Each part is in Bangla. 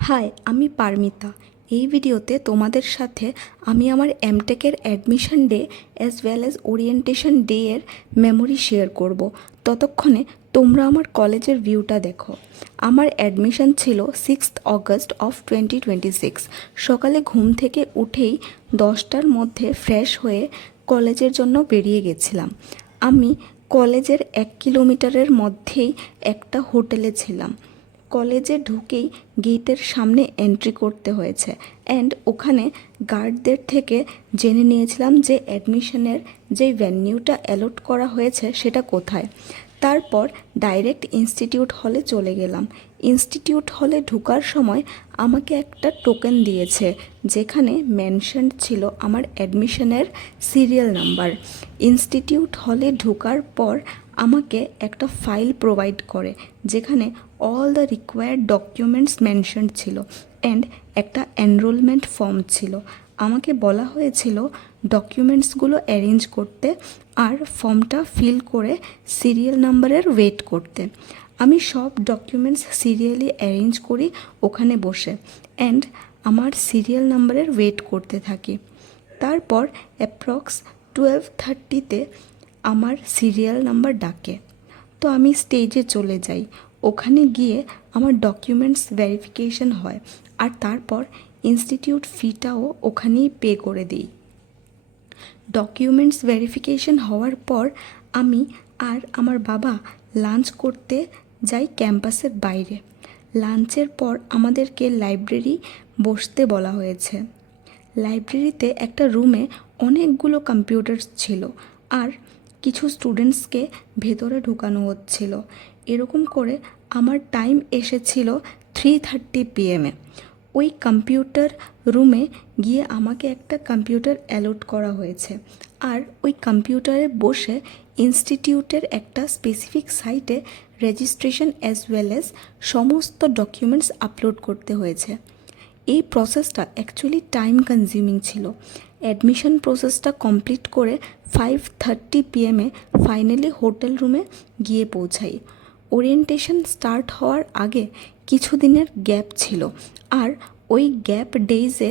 হাই, আমি পারমিতা। এই ভিডিওতে তোমাদের সাথে আমি আমার এমটেকের admission day as well as orientation day এর মেমোরি শেয়ার করব। ততক্ষণে তোমরা আমার কলেজের ভিউটা দেখো। আমার অ্যাডমিশন ছিল 6 অগস্ট অফ 2026। সকালে ঘুম থেকে উঠেই 10টার মধ্যে ফ্রেশ হয়ে কলেজের জন্য বেরিয়ে গেছিলাম। আমি কলেজের 1 কিলোমিটারের মধ্যেই একটা হোটেলে ছিলাম। কলেজে ঢুকেই গেটের সামনে এন্ট্রি করতে হয়েছে অ্যান্ড ওখানে গার্ডদের থেকে জেনে নিয়েছিলাম যে অ্যাডমিশনের যে ভেন্যুটা অ্যালট করা হয়েছে সেটা কোথায়। তারপর ডাইরেক্ট ইনস্টিটিউট হলে চলে গেলাম। ইনস্টিটিউট হলে ঢোকার সময় আমাকে একটা টোকেন দিয়েছে যেখানে মেনশনড ছিল আমার অ্যাডমিশনের সিরিয়াল নাম্বার। ইনস্টিটিউট হলে ঢোকার পর আমাকে একটা ফাইল প্রোভাইড করে যেখানে all the required documents mentioned ছিল অ্যান্ড একটা এনরোলমেন্ট ফর্ম ছিল। আমাকে বলা হয়েছিল ডকুমেন্টসগুলো অ্যারেঞ্জ করতে আর ফর্মটা ফিল করে সিরিয়াল নাম্বারের ওয়েট করতে। আমি সব ডকুমেন্টস সিরিয়ালি অ্যারেঞ্জ করি ওখানে বসে অ্যান্ড আমার সিরিয়াল নাম্বারের ওয়েট করতে থাকি। তারপর অ্যাপ্রক্স 12:30-তে আমার সিরিয়াল নাম্বার ডাকে, তো আমি স্টেজে চলে যাই। ওখানে গিয়ে আমার ডকুমেন্টস ভেরিফিকেশন হয় আর তারপর ইনস্টিটিউট ফিটাও ওখানেই পে করে দিই। ডকুমেন্টস ভেরিফিকেশন হওয়ার পর আমি আর আমার বাবা লাঞ্চ করতে যাই ক্যাম্পাসের বাইরে। লাঞ্চের পর আমাদেরকে লাইব্রেরি বসতে বলা হয়েছে। লাইব্রেরিতে একটা রুমে অনেকগুলো কম্পিউটার্স ছিল আর কিছু স্টুডেন্টসকে ভেতরে ঢুকানো হচ্ছিল। এরকম করে আমার টাইম এসেছিল 3:30 PM। ওই কম্পিউটার রুমে গিয়ে আমাকে একটা কম্পিউটার অ্যালট করা হয়েছে আর ওই কম্পিউটারে বসে ইনস্টিটিউটের একটা স্পেসিফিক সাইটে রেজিস্ট্রেশন অ্যাজ ওয়েল অ্যাজ সমস্ত ডকুমেন্টস আপলোড করতে হয়েছে। এই প্রসেসটা অ্যাকচুয়ালি টাইম কনজিউমিং ছিল। অ্যাডমিশন প্রসেসটা কমপ্লিট করে 5:30 PM ফাইনালি হোটেল রুমে গিয়ে পৌঁছাই। ওরিয়েন্টেশন স্টার্ট হওয়ার আগে কিছু দিনের গ্যাপ ছিল আর ওই গ্যাপ ডেইজে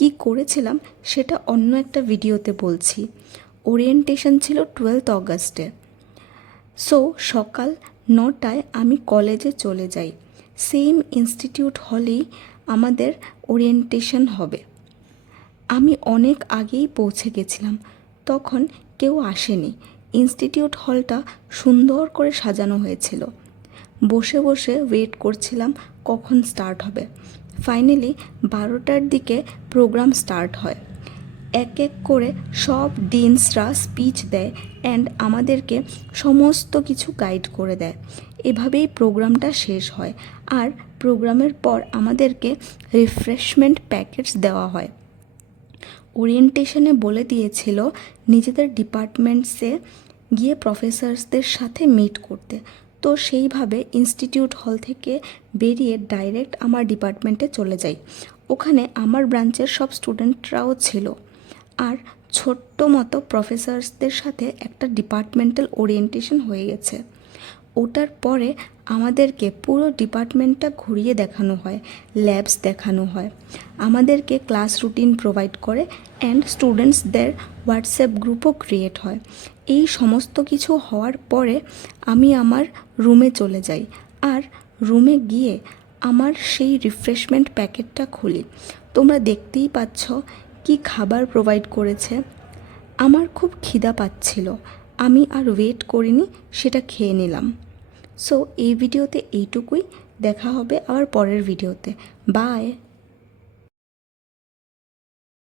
কি করেছিলাম সেটা অন্য একটা ভিডিওতে বলছি। ওরিয়েন্টেশন ছিল 12 অগস্টে। সো সকাল 9টায় আমি কলেজে চলে যাই। সেম ইনস্টিটিউট হলেই আমাদের ওরিয়েন্টেশন হবে। আমি অনেক আগেই পৌঁছে গেছিলাম, তখন কেউ আসেনি। ইনস্টিটিউট হলটা সুন্দর করে সাজানো হয়েছিল। বসে বসে ওয়েট করছিলাম কখন স্টার্ট হবে। ফাইনালি 12টার দিকে প্রোগ্রাম স্টার্ট হয়। এক এক করে সব ডিনসরা স্পিচ দেয় অ্যান্ড আমাদেরকে সমস্ত কিছু গাইড করে দেয়। এভাবেই প্রোগ্রামটা শেষ হয় আর প্রোগ্রামের পর আমাদেরকে রিফ্রেশমেন্ট প্যাকেটস দেওয়া হয়। ওরিয়েন্টেশনে বলে দিয়েছিল নিজেদের ডিপার্টমেন্টসে গিয়ে প্রফেসরসদের সাথে মিট করতে। তো সেইভাবে ইনস্টিটিউট হল থেকে বেরিয়ে ডাইরেক্ট আমার ডিপার্টমেন্টে চলে যাই। ওখানে আমার ব্রাঞ্চের সব স্টুডেন্টরাও ছিল আর ছোট্ট মতো প্রফেসরসদের সাথে একটা ডিপার্টমেন্টাল ওরিয়েন্টেশন হয়ে গেছে। ওটার পরে আমাদেরকে পুরো ডিপার্টমেন্টটা ঘুরিয়ে দেখানো হয়, ল্যাবস দেখানো হয়, আমাদেরকে ক্লাস রুটিন প্রোভাইড করে অ্যান্ড স্টুডেন্টসদের হোয়াটসঅ্যাপ গ্রুপও ক্রিয়েট হয়। এই সমস্ত কিছু হওয়ার পরে আমি আমার রুমে চলে যাই আর রুমে গিয়ে আমার সেই রিফ্রেশমেন্ট প্যাকেটটা খুলি। তোমরা দেখতেই পাচ্ছ কি খাবার প্রোভাইড করেছে। আমার খুব খিদা পাচ্ছিল, আমি আর ওয়েট করিনি, সেটা খেয়ে নিলাম। সো এই ভিডিওতে এইটুকুই। দেখা হবে আবার পরের ভিডিওতে। বাই।